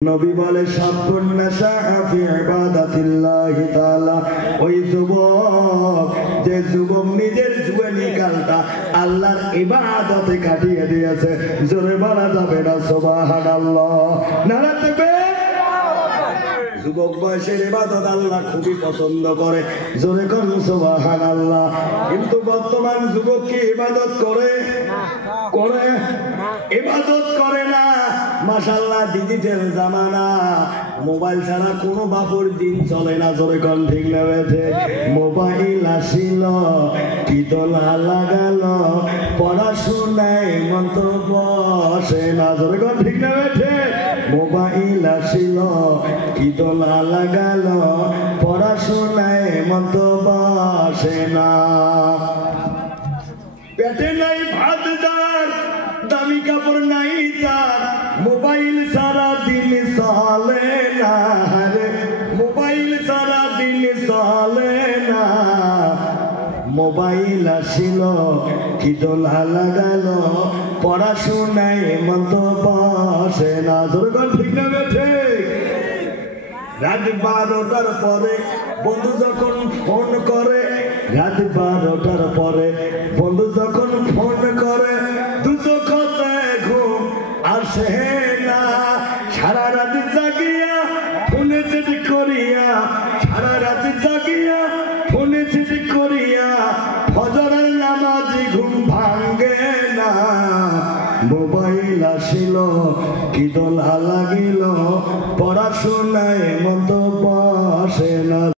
নবী বলে সাবুন নাশাআ ফি ইবাদাতিল্লাহি তাআলা, ওই যুবক যে যুবক নিজের জুয়ানি কালটা আল্লাহর ইবাদতে কাটিয়ে দিয়েছে, জোরে বলা যাবে না সুবহানাল্লাহ, নারা তাকবীর। যুবক বয়সের ইবাদত আল্লাহ খুবই পছন্দ করে, জোরে কোন সুবহানাল্লাহ। কিন্তু বর্তমান যুবক কি ইবাদত করে? ইবাদত করে না। মাশাআল্লাহ, ডিজিটাল জামানা, মোবাইল ছাড়া কোনো বাপুর দিন চলে না, জোরে কোন ঠিক না বেঠে। মোবাইল আসিল কি দোলা লাগালো, পড়াশোনায় মন্ত্র বসে না, জোরে কোন ঠিক না বেঠে। মোবাইল আসিল কি দোলা লাগালো, পড়াশোনায় মন্ত্র বসে না। পেটে নাই ভাত দার, দামি কাপড় নাই তার, মোবাইল সারা দিন চলে না, মোবাইল সারা দিন চলে না। মোবাইল আসিল কি দোলা লাগালো, পড়াশোনায় মন্দ বসে না, ঠিক না বেঠে। রাত 12টার পরে বন্ধু যখন ফোন করে, রাত 12টার পরে বন্ধু যখন ফোন করে, দুচোখতে ঘুম আসে না। সারা রাত জাগিয়া ফোনে চিঠি করিয়া, সারা রাত জাগিয়া ফোনে চিঠি করিয়া, ফজরের নামাজি ঘুম ভাঙ্গে না। মোবাইল আসিল কি দোলা লাগিল, পড়াশোনায় মন্দ বসে না।